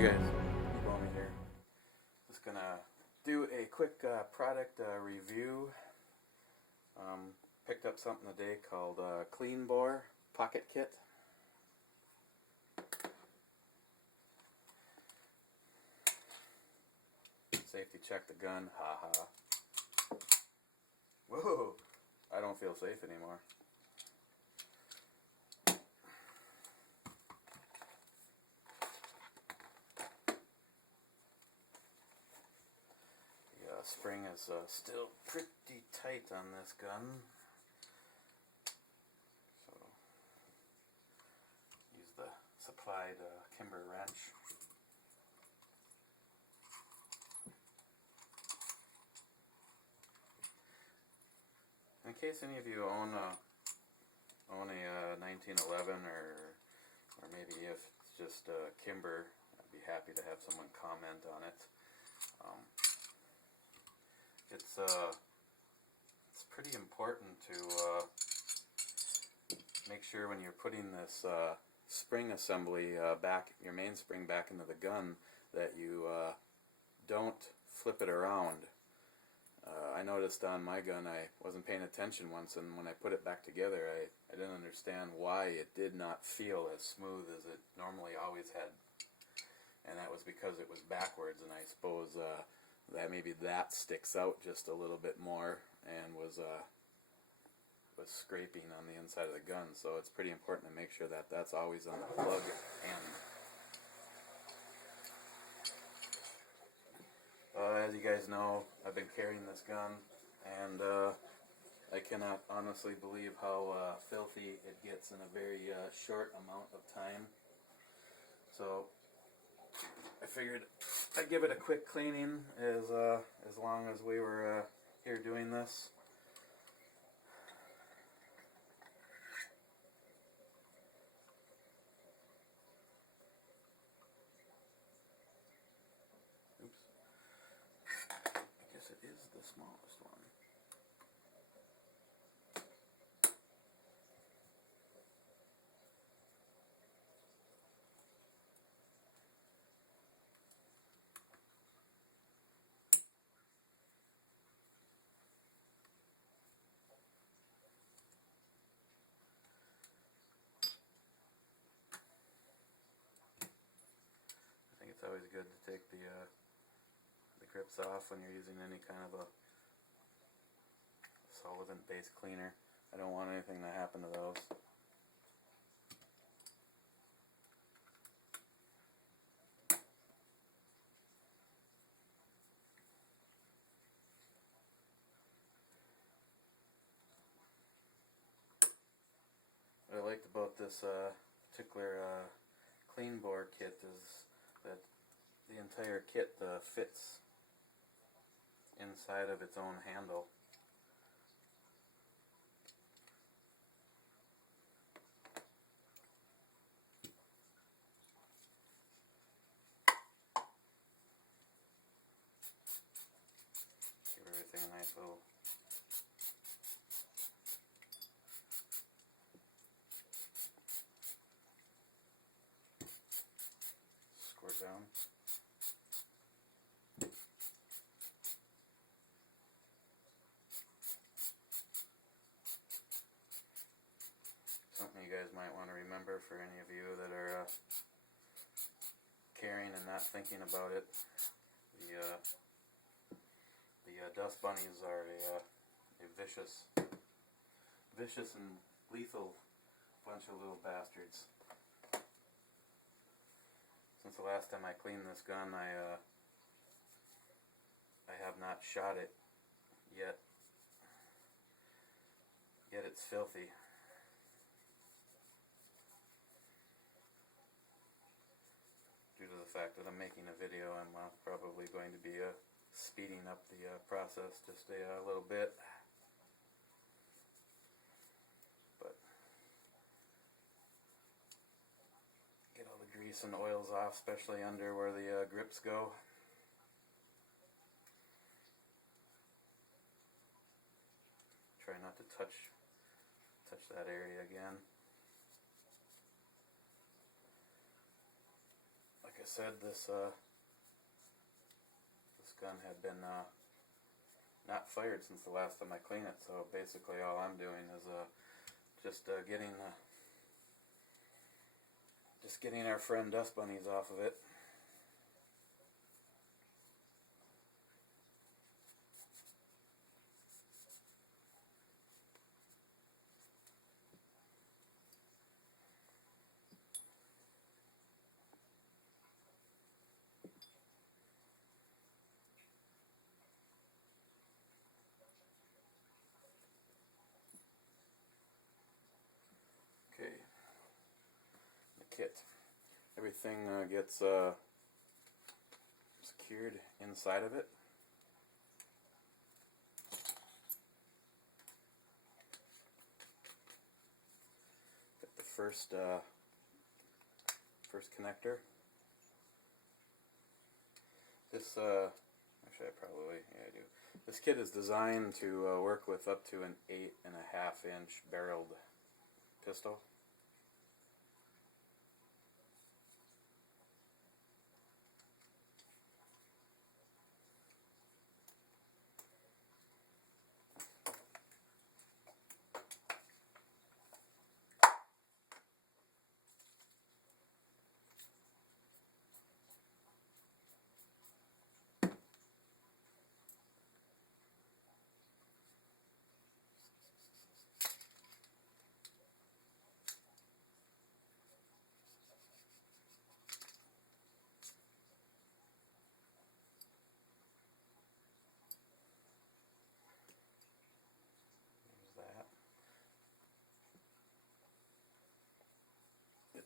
Hi guys, Bowman here. Just gonna do a quick product review. Picked up something today called KleenBore PocKIT. Safety check the gun, haha. Whoa, I don't feel safe anymore. The spring is still pretty tight on this gun, so use the supplied Kimber wrench. In case any of you own a 1911 or maybe if it's just Kimber, I'd be happy to have someone comment on it. It's pretty important to make sure when you're putting this spring assembly back, your mainspring back into the gun, that you don't flip it around. I noticed on my gun I wasn't paying attention once, and when I put it back together I didn't understand why it did not feel as smooth as it normally always had, and that was because it was backwards, and I suppose that maybe that sticks out just a little bit more and was scraping on the inside of the gun. So it's pretty important to make sure that that's always on the plug end. As you guys know, I've been carrying this gun, and I cannot honestly believe how filthy it gets in a very short amount of time. So I figured I'd give it a quick cleaning as long as we were here doing this. Oops. I guess it is the smallest one. I think it's always good to take the grips off when you're using any kind of a solvent-based cleaner. I don't want anything to happen to those. What I liked about this particular KleenBore kit is that the entire kit fits inside of its own handle. Give everything a nice little squirt down. Something you guys might want to remember for any of you that are carrying and not thinking about it. The dust bunnies are a vicious and lethal bunch of little bastards. Since the last time I cleaned this gun, I have not shot it yet. Yet it's filthy. Due to the fact that I'm making a video, I'm probably going to be speeding up the process just a little bit. But get all the grease and oils off, especially under where the grips go. Try not to touch that area again. Like like I said, this gun had been not fired since the last time I cleaned it, so basically all I'm doing is just getting our friend dust bunnies off of it. Okay, the kit. Everything gets secured inside of it. Got the first connector. This actually I do. This kit is designed to work with up to an 8.5-inch barreled pistol.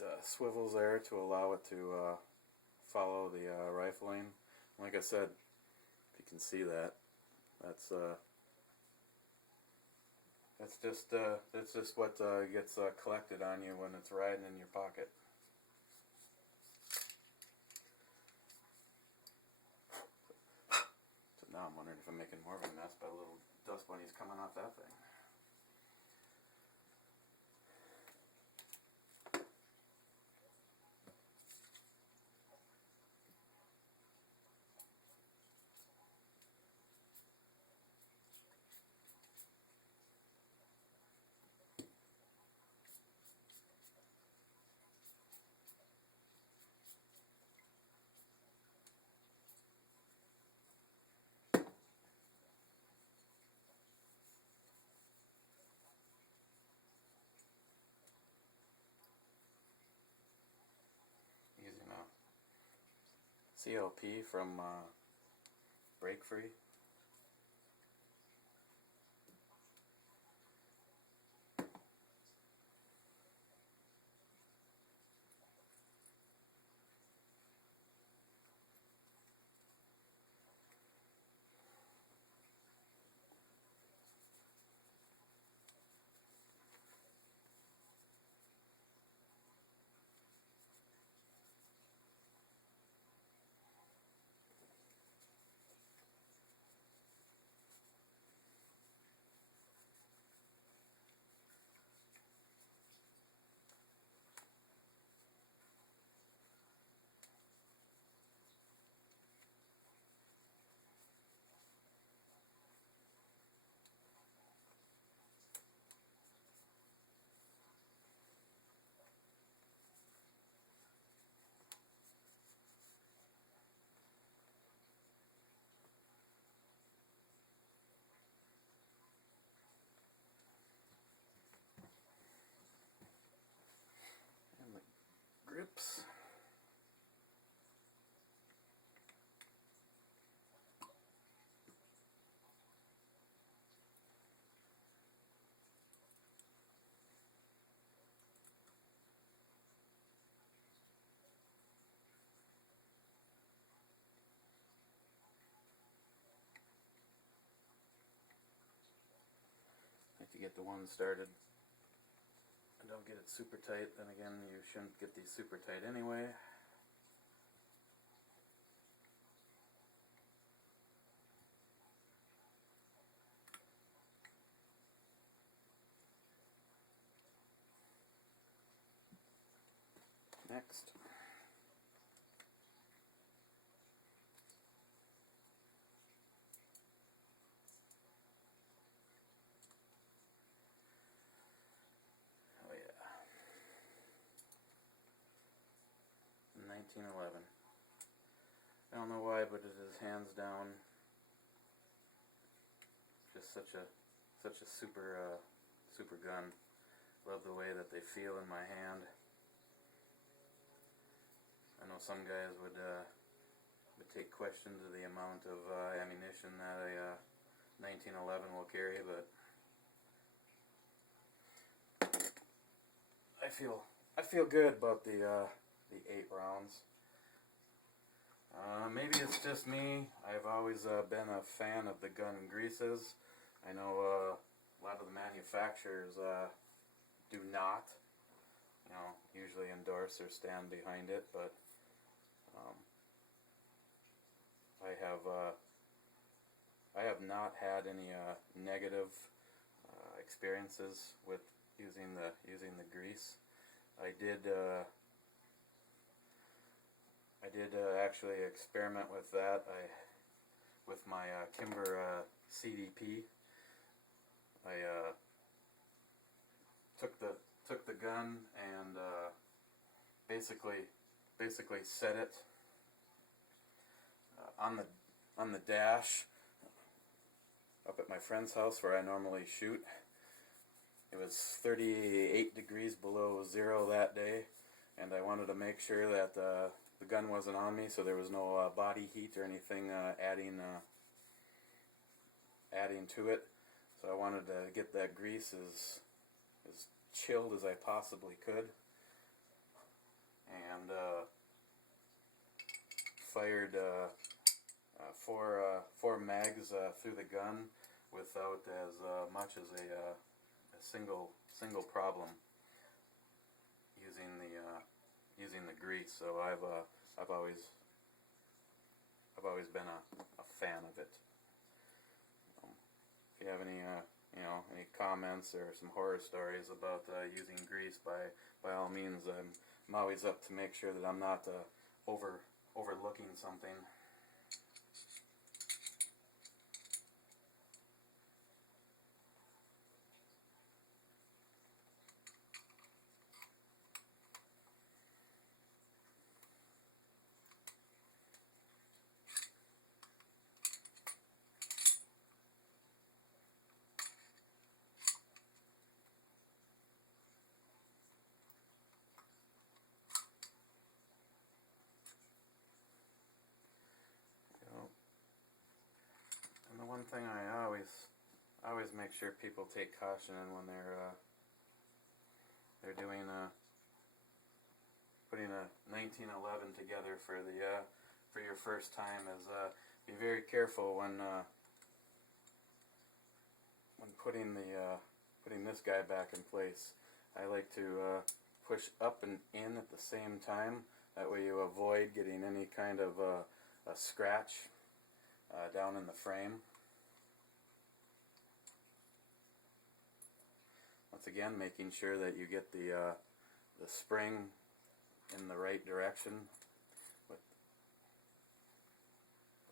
It swivels there to allow it to follow the rifling. Like I said, if you can see that, that's just what gets collected on you when it's riding in your pocket. So now I'm wondering if I'm making more of a mess by little dust bunnies coming off that thing. Using a CLP from Break Free. And the grips. Like to get the one started and don't get it super tight. Then again, you shouldn't get these super tight anyway. Next, 1911. I don't know why, but it is hands down just such a super super gun. Love the way that they feel in my hand. I know some guys would take question to the amount of ammunition that a 1911 will carry, but I feel good about the 8 rounds. Maybe it's just me. I've always been a fan of the gun greases. I know a lot of the manufacturers do not, usually endorse or stand behind it, but I have not had any negative experiences with using the grease. I did actually experiment with that. With my Kimber CDP. I took the gun and basically set it on the dash up at my friend's house where I normally shoot. It was 38 degrees below zero that day, and I wanted to make sure that the gun wasn't on me, so there was no body heat or anything adding to it. So I wanted to get that grease as chilled as I possibly could, and fired four mags through the gun without as much as a single problem using the grease. So I've always been a fan of it. If you have any any comments or some horror stories about using grease, by all means, I'm always up to make sure that I'm not overlooking something. And the one thing I always make sure people take caution in when they're doing putting a 1911 together for your first time is be very careful when putting this guy back in place. I like to push up and in at the same time. That way you avoid getting any kind of a scratch down in the frame. Once again, making sure that you get the spring in the right direction.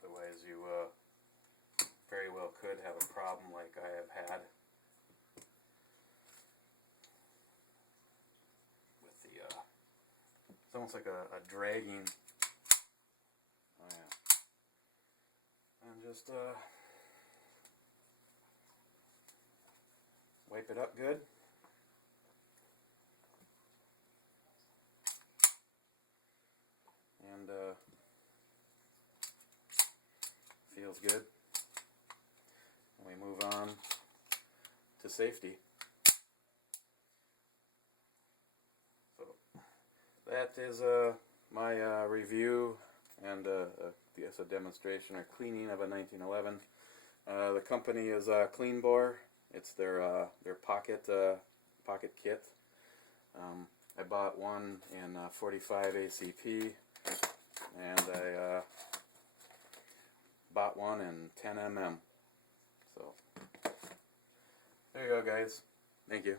Otherwise, you very well could have a problem like I have had with the. It's almost like a dragging. Oh yeah. And just wipe it up good. And feels good. And we move on to safety. So that is my review and I guess a demonstration or cleaning of a 1911. The company is KleenBore. It's their PocKIT kit. I bought one in 45 ACP, and I bought one in 10 mm. So there you go, guys. Thank you.